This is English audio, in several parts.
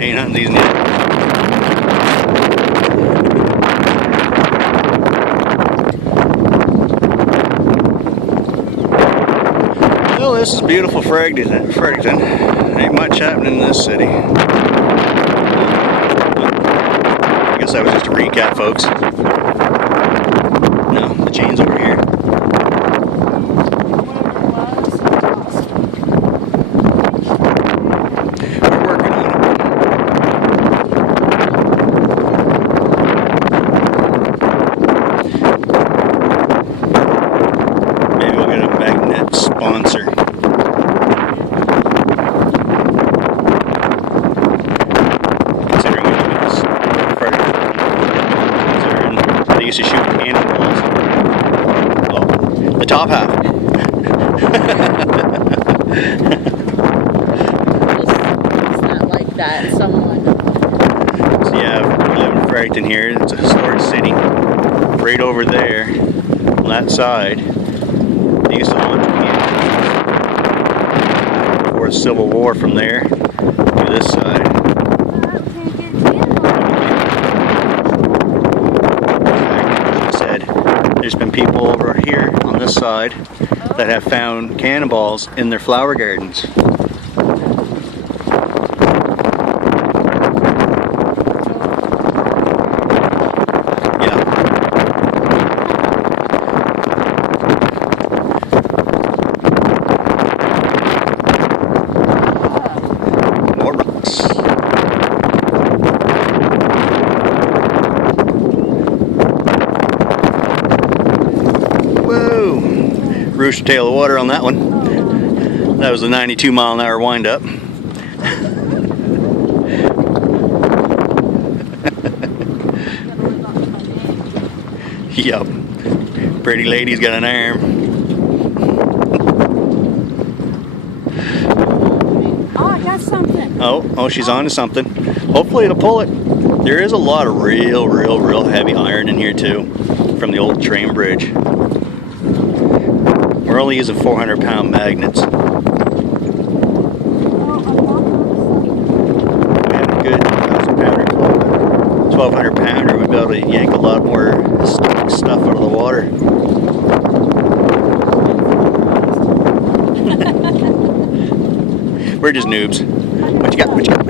Ain't hunting these neither. Well, this is beautiful Fredericton. Ain't much happening in this city. I guess that was just a recap, folks. No, the chain's over here. We're working on it. Maybe we'll get a magnet sponsor. They used to shoot cannonballs. Oh, the top half. It's not like that, someone. So yeah, we live in Fredericton here. It's a historic city. Right over there, on that side, they used to launch cannons before the Civil War from there to this side. There's been people over here on this side that have found cannonballs in their flower gardens. Yeah. More rocks. Rooster tail of water on that one. That was a 92-mile-an-hour wind-up. Yup. Pretty lady's got an arm. Oh, I got something. Oh, she's on to something. Hopefully it'll pull it. There is a lot of real heavy iron in here too, from the old train bridge. We're only using 400-pound magnets. We have a good 1,000-pounder, 1,200-pounder. We'd be able to yank a lot more stuff out of the water. We're just noobs. What you got? What you got?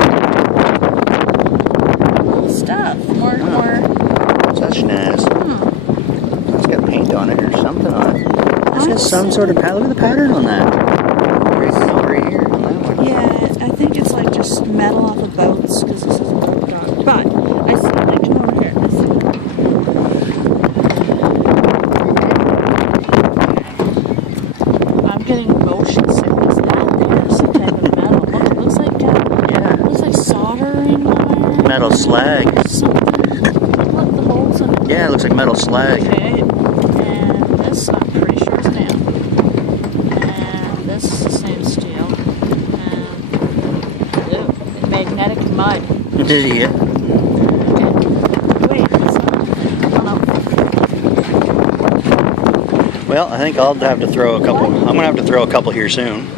Stuff. More. Such nice. It's got paint on it or something on it. It's got some sort of pattern. Look at the pattern on that. Right here on that one. Yeah, I think it's like just metal off of boats because this is a boat dock. But I see it. Come over here. I see it. I'm getting motion sickness now. There's some type of metal. Look, it looks like it looks like soldering iron. Metal slag. Something. Look, the holes in it. Yeah, it looks like metal slag. Okay. And this, I'm pretty sure is nail. And this is the same steel. And magnetic mud. Yeah. Okay. Wait, Well, I think I'll have to throw a couple. I'm gonna have to throw a couple here soon.